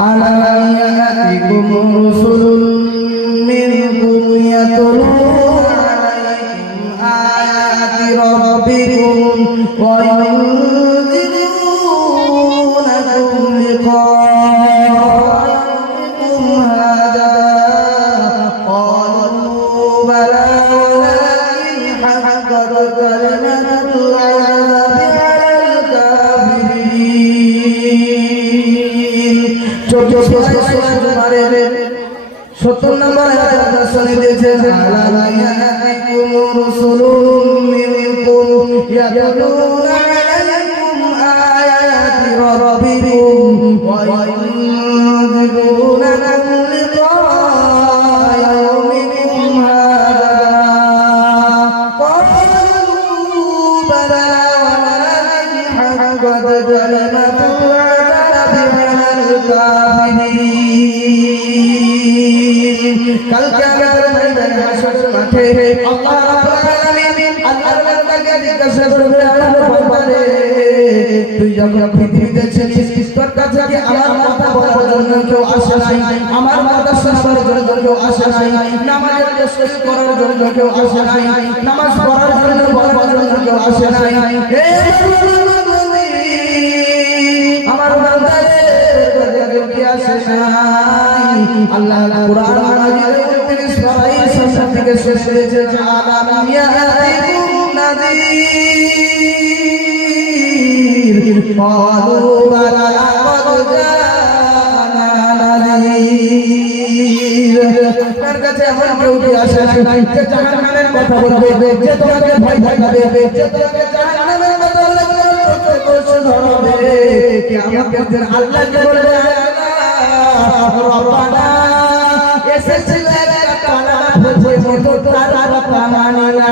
ألم يأتكم رسل منكم يتلون عليكم آيات ربكم وينذرونكم لقاء يومكم هذا قالوا بلى ولكن حقت كلمة العذاب على الكافرين 70 নম্বর আয়াত শুনে দিয়েছেন আলা ইয়াতিকুম রাসূলুম মিনকুম ইয়াতলুনা আলাইকুম আয়াতি রাব্বিকুম ওয়া ইউনযিরুনাকুম লিকা'a ইয়াউমিকুম হাযা ক্বালু বালা ওয়ালাকিন হাqqat কালিমাতুল আযাবি আলাল কাফিরিন কাল কিয়ামতের ময়দানে হাসরের মাঠে আল্লাহ রাব্বুল আলামিন আল্লাহর বান্দাকে জিজ্ঞাসা করবে আমার বান্দারে তুই যখন পৃথিবীতে ছিলিস তোর কাছে কি আমার কথা বলার জন্য কেউ আসে নাই আমার কথা শোনার জন্য কেউ আসে নাই নামাজের শেষ করার জন্য কেউ আসে নাই নামাজ পড়ার জন্য বলার জন্য কেউ আসে নাই হে আমার বান্দারে তোর কি আসে নাই আল্লাহ কুরআন নাযিল 29 পারা 27 থেকে শেষ হয়েছে আলাম ইয়াতিকুম নাযীর ক্বালু বালা ক্বাদ জাআনা নাযীর তার কাছে এমন কেউ কি আসে নাই যে জাহান্নামের কথা বলবে যে তোমাকে ভয় দেখাবে যে তোমাকে জাহান্নামের কথা বলবে তোকে ধরবে কিয়ামতের দিন আল্লাহ কে বলবে রব্বানা এসেছিল একটা কালা ভুজে মতো তারা মানি না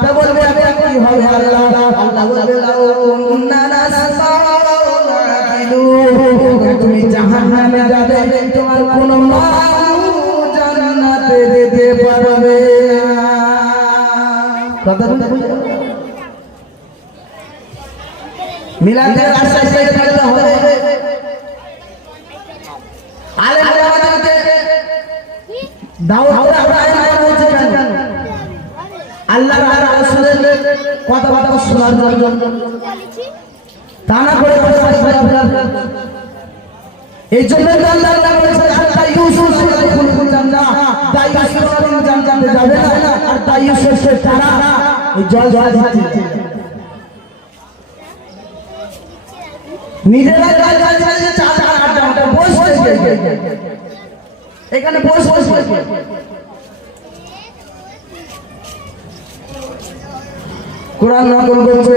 তা বলবে আমি কি হবে আল্লাহ আল্লাহ বলবে লাউ কুননা নাসমাউ নাকিলু তুমি জাহান্নামে যাবে তোমার কোনো মা জান্নাতে যেতে পারবে কথা বুঝে মিলাদের আশা ছেড়ে দিতে হবে আলেম আমাদেরকে দাওয়াত আদায় করতে কেন আল্লাহর আর রাসূলের কথা শোনার জন্য তা না করে এই জন্য আল্লাহ বলেছে আল্লাহ ইউসুফ আলাইহিস জান্নাহ তাই ইসরাঈল জান্নাতে যাবে না আর তাই ইউসুফের তারা ওই জল দিচ্ছে নিজেরা এখানে কোরআন নকল করছে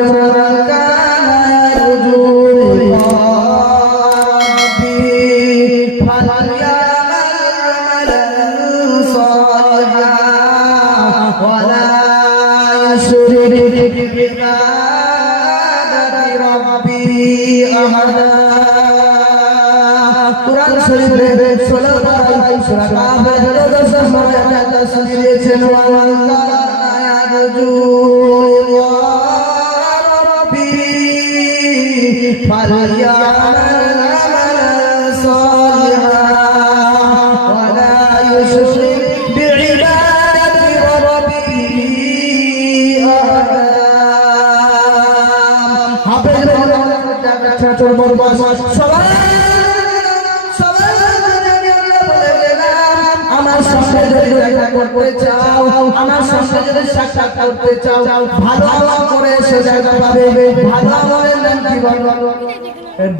কুরআন শরীফে 16 পারা সূরা কাফের 10 নম্বর আয়াত শুনিয়েছেন ওয়াল্লাহ ইয়ারজু রাব্বি ফালইয়ামাল আমালান সালিহান ওয়া লা ইউশরিক বিইবাদাতি রাব্বিহি আহাদা হাফেজ ছাত্র বরবাস সবাই আমার সঙ্গে যদি দেখা করতে চাও আমার সঙ্গে যদি সাক্ষাৎ করতে চাও ভালো আমল করে সে জায়গা পাবে ভালো আমলের নাম কি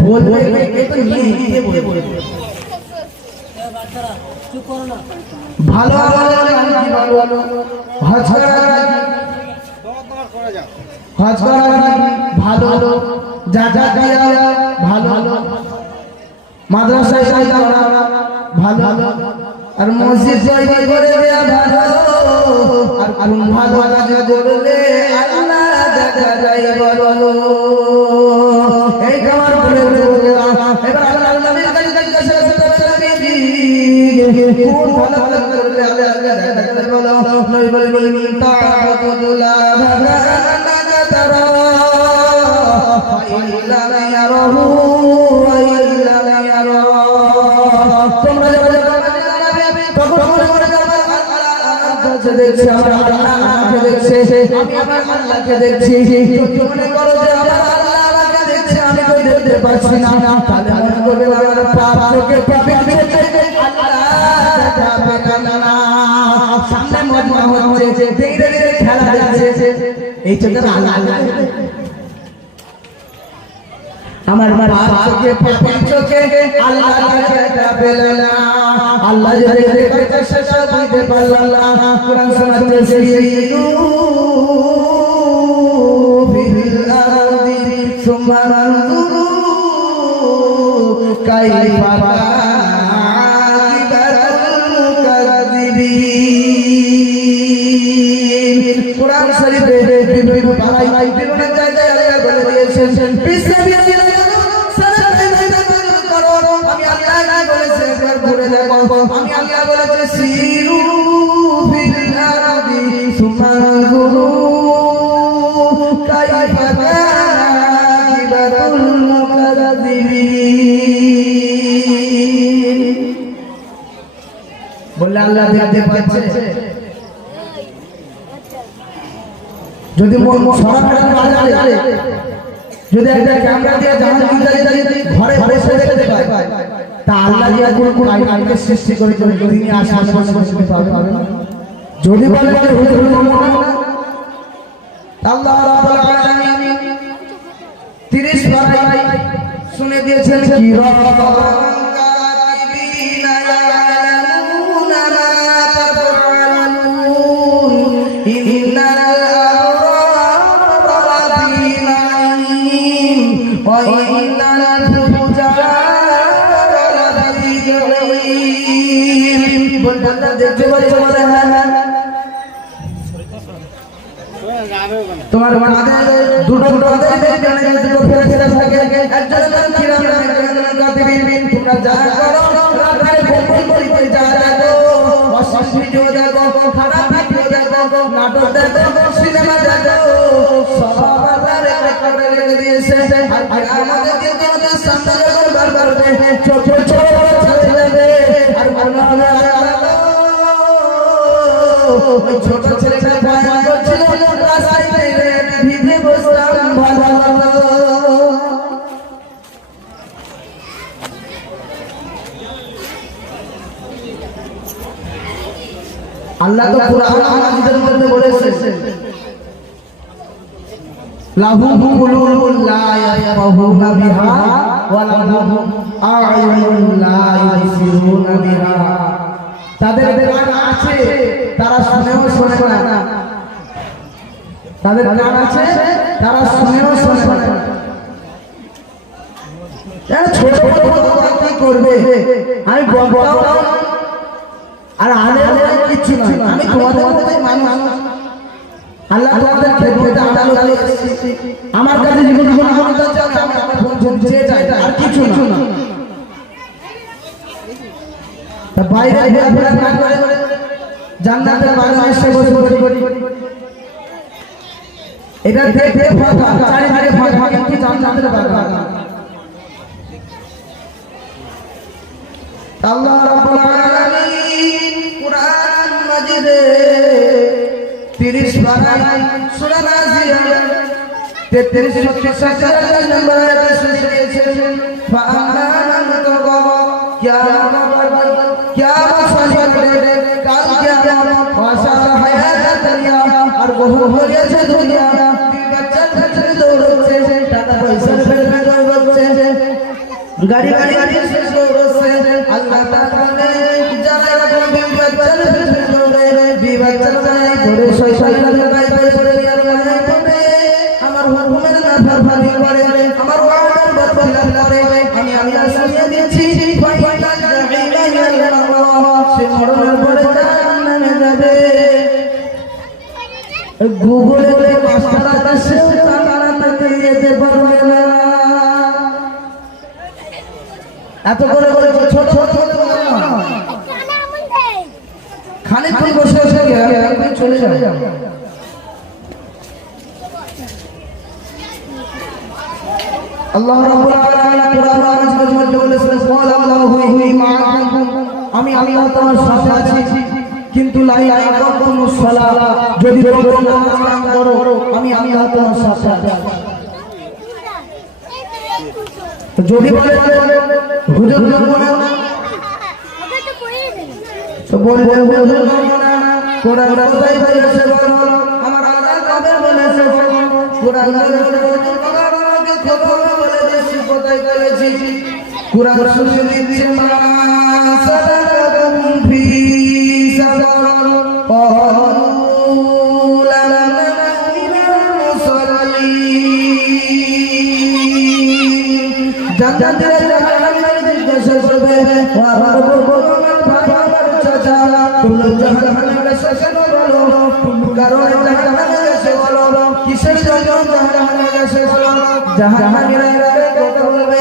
বলবে একটু নিয়ে বলবে চুপ করো না ভালো আমলের নাম কি বলো হজ করা ভালো যা যা দিয়া ভালো মাদ্রাসায় যাওয়া ভালো আর মসজিদ তৈরি করে দেয়া ভালো আর কোন ভালো কাজ করলে আল্লাহ দেখা যায় বলো এই কামার বলে এবার আল্লাহ নবীর কাছে জিজ্ঞাসা করতে কোন ভালো কাজ করলে আল্লাহ দেখা যায় বলো নবী বলেন তাআতুল্লাহ ভাগানা তারা ফাইল্লা ইয়ারাহু ওয়া ইল্লা দেখছে, আমার আল্লাহ আমাকে দেখছে, আমি আমার আল্লাহকে দেখছি। যদি মনে করো যে আমার আল্লাহ আমাকে দেখছে, আমি তো দেখতে পাচ্ছি না, তাহলে মনে করবে আমার পাপ চোখে পাপে আল্লাহ দেখাবে না। সামনে মজমা হচ্ছে, ধীরে ধীরে খেলা দেখছে, এই চোখে আল্লাহ আমার চোখে পাপের চোখে আল্লাহ দেখাবে না। আল্লাহ যদি দেখতে শেষা বুঝতে পারলাম না। কোরআন শোনাতে সিরু ফিল আরদি সুম্মা নানজুরু কাইফা আকিবাতুল মুকাজ্জিবিন। কোরআন শরীফে বিভিন্ন পারায় বিভিন্ন জায়গায় আল্লাহ বলে দিয়েছেন, বিসমিল্লাহ আমি আল্লাহ বলেছে, একবার পড়ে দেখো, আমি আল্লাহ বলেছে সিরু ফিল আরদি সুম্মা নানজুরু কাইফা আকিবাতুল মুকাজ্জিবিন। বলে আল্লাহ দেখতে পাচ্ছে। যদি মন সরাসরি বাজারে যদি একটা ক্যামেরা দিয়ে জাহাজ ঘরে বসে দেখতে পায়, তা আল্লাহ দিয়া কোন আইনকে সৃষ্টি করে তিনি আশেপাশে বসে পাবে না। যদি বলে আল্লাহ রাব্বুল আলামিন 30 পারায় শুনে দিয়েছেন কি কাতিবিনা ইয়ালামুনা মা তাফআলুন ইন্নাল আবরারা লাফি নাঈম ওয়া ইন্নাল ফুজারা লাফি জাহিম। বলতে দেখতে পাচ্ছ বলে হ্যাঁ তোমার মাঝে দুটো দুটো ফেরেশতা থাকে, একজন কিরাম একজন কাতিবিন। তোমরা যা করো রাতে গোপন করিতে যা দেখো, অশ্লীল দেখো, খারাপ ভিডিও দেখো, নাটক দেখো, সিনেমা দেখো, সব আল্লাহ রেকর্ডে রেখে দিয়েছে। আর আমাদেরকে তোমাদের সামনে যখন বারবার ছোট ছোট ছেড়ে যাবে, আর মনে হবে ওই ছোট ছেলেটা বয়ান করছিল, রাস্তায় ভিড়ে বসলাম ভালো ভালো। আল্লাহ তো কুরআন মাজিদের মধ্যে বলেছেন লাহুম কুলুবুন লা ইয়াফকাহুনা বিহা ওয়া লাহুম আ'য়ুনুন লা ইউবসিরুনা বিহা। তাদের কান আছে, তারা শুনেও শোনে না। তাদের কান আছে, তারা শুনেও শোনে না। ছোট ছোট কথা কি করবে, আমি বলবো আর আলে কিছু নয়, আমি তোমাদের মধ্যে মানুষ। আল্লাহ তোমাদের খেদমতে আদালত করেছি, আমার কাছে জীবন আমার কাছে আমি আমার ফোন যে চাই আর কিছু না। তা বাইরে ঘোরাফেরা না করে জান্নাতের বাগানে এসে বসে করি, এটা দেখতে ফাঁকা, চারিধারে ফাঁকা, কিন্তু জান্নাতের বাগান। আল্লাহ রাব্বুল আলামিন কুরআন মাজিদে 30 পারায় সূরা নাজিয়াত 33 নম্বর আয়াতে শুনিয়ে দিয়েছেন, ফাআম্মা মান তাকা কিয়ামত সামনে কাল কিয়ামত ওয়াসা হায়াত দুনিয়া, আর বহু হয়েছে দুনিয়া, বাচ্চা ছেলে দৌড়ছে, টাকা পয়সা ফেলে দৌড়ছে, গাড়ি শেষ দৌড়ছে। আল্লাহ তাআলা যারা এরকম বাচ্চা ফেলে দৌড়ে, বাচ্চা যায় ধরে শয়তানের গায়ে পড়ে আমার হুকুমের নাফরমানি করে, আমার ওয়াদার বরবাদ করে, আমি আল্লাহ শুনিয়ে দিয়েছি সে মরণের পরে জান্নাতে যাবে। গুগলে মাস্টার আছে, তাড়াতাড়ি যেতে পারবে না। এত করে করে ছোট ছোট খানিকক্ষণ বসে বসে চলে যাবে। আল্লাহ রাব্বুল আলামিন কুরআন মাজিদের মধ্যে বলেছেন, আমি আল্লাহ তোমার সাথে আছি, কিন্তু লাই আকামতুস সালাহ যদি তোমরা নামাজ কায়েম করো আমি আল্লাহ তোমার সাথে আছি। যদি বলে হুজুর করবো না তো বলবে হুজুর করবো না, কোরআন কোথায় বলেছে বলো, আমার আল্লাহ কবে বলেছে বলো, কোরআন বলেছে আমাকে খবর বলে দিয়েছি কোথায় বলেছি, কোরআন শুনে দিচ্ছে মা সাদাকাতুম ফি সাদার জান্নাতের জাহান্নামের জিজ্ঞাসা করবে আমার ভগবান ভাইয়ের চাচা তুমি জাহান্নামে শেষে বলো কারণ জাহান্নামে গেছে বলো কিসের জন্য জাহান্নামে গেছে বলো জাহান্নামীরা কথা বলবে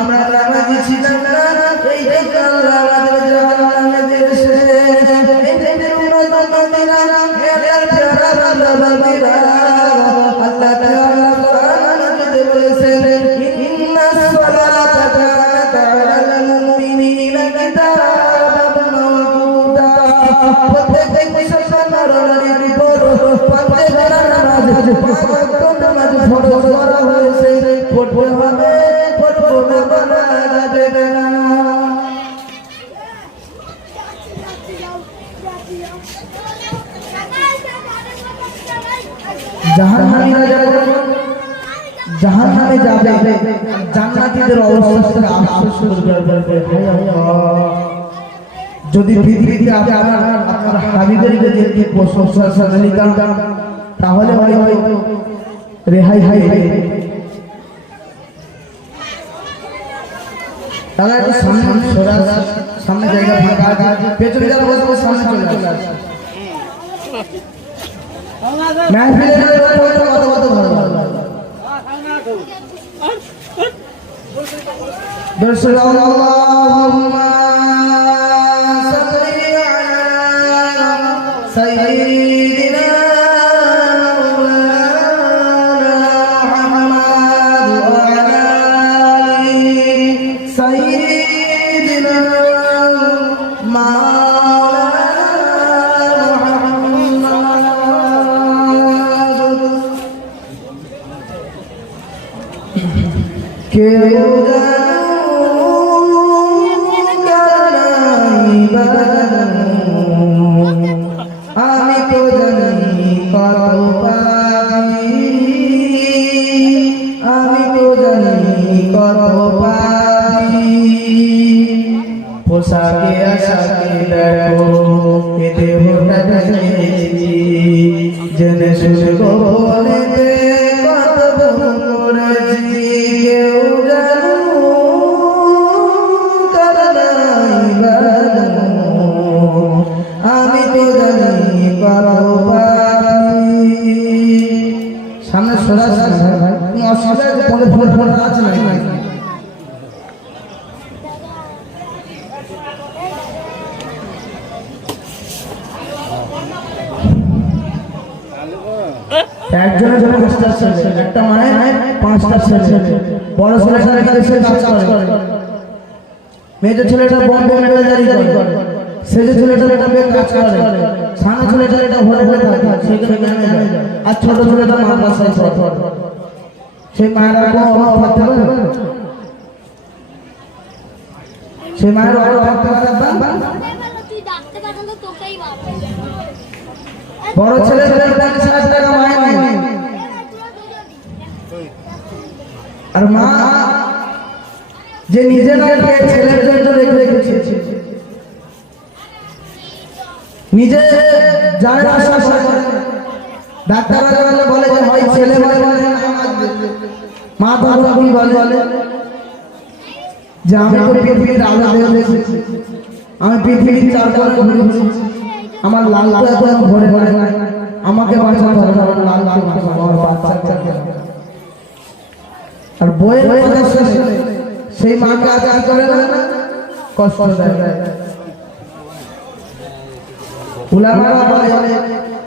আমরা নামাজি ছিলাম না এই আল্লাহ আমাদের জাহান্নামে দিয়েছে এই উম্মত বান্দারা আল্লাহ তাআলা কোরআনে বলেছেন ইন্নাস সালাতা কানাত আলাল মুমিনিনা কিতাবান মাওকুতা। প্রত্যেক মুসলমানের উপর প্রত্যেক নামাজ ফরজ করা হয়েছে, পড়তে হবে, পড়তে বলা যাবে না। জাহান্নামে যাবে জান্নাতীদের অবস্থা আফসোস করবে, যদি পৃথিবীতে আপনার হাবিবের যদি একটি প্রশংসা নিতাম তাহলে হয়তো রেহাই তাহলে একটু সামনে জায়গা ফাঁকা পেছনে যারা বসে সামনে চলে আসে দর্শক আল্লাহুম্মা সাল্লি আলা সাইয়্যিদিনা মাওলানা মুহাম্মদ ওয়া আলা আলি সাইয়্যিদিনা কেউ আমি তো জানি কত পাপী, আমি তো জানি কত পাপী, পোশাকে আশাকে দেখো এ দেহটা জেনেছি জেনে শুনে বলেতে কত ভুল করেছি, কেউ জানো আমি তো জানি কত পাপী। সামনে সোজা ভাই অসুবিধা ফোন আছে না একজনের জন্য 5টা ছেলে, একটা মায়ের 5টা ছেলে, বড় ছেলেটা দেশে কাজ করে, মেজর ছেলেটা বম্বে ম্যানেজারি করে, সেজে ছেলেটা কাজ করে, সামনে ছেলেটা এটা হলে থাকে সেখানে ম্যানেজার, আর ছোট ছেলেটা মাদ্রাসায় পড়ে। সেই মায়ের কোনো অভাব থাকতে পারে? সেই মায়ের অভাব থাকতে পারে? বড় ছেলে 50,000 টাকা মায়ের নেই, আর মা যে নিজের ছেলের জন্য রেখে রেখেছে, নিজে জানে না, ডাক্তাররা বলে যে হয় ছেলে বলে, মা বাবা বলে যে আমি তো পৃথিবীর আলো দেখেছি, আমি পৃথিবীর চারপাশে ঘুরেছি, আমার লাল ভরে ভরে আমাকে বাঁচাতে হবে, আমার লাল আমার বাচ্চাকে। আর বইয়ের সেই মাকে আজাদ করে না, কষ্ট দেয়। উলামারা বলে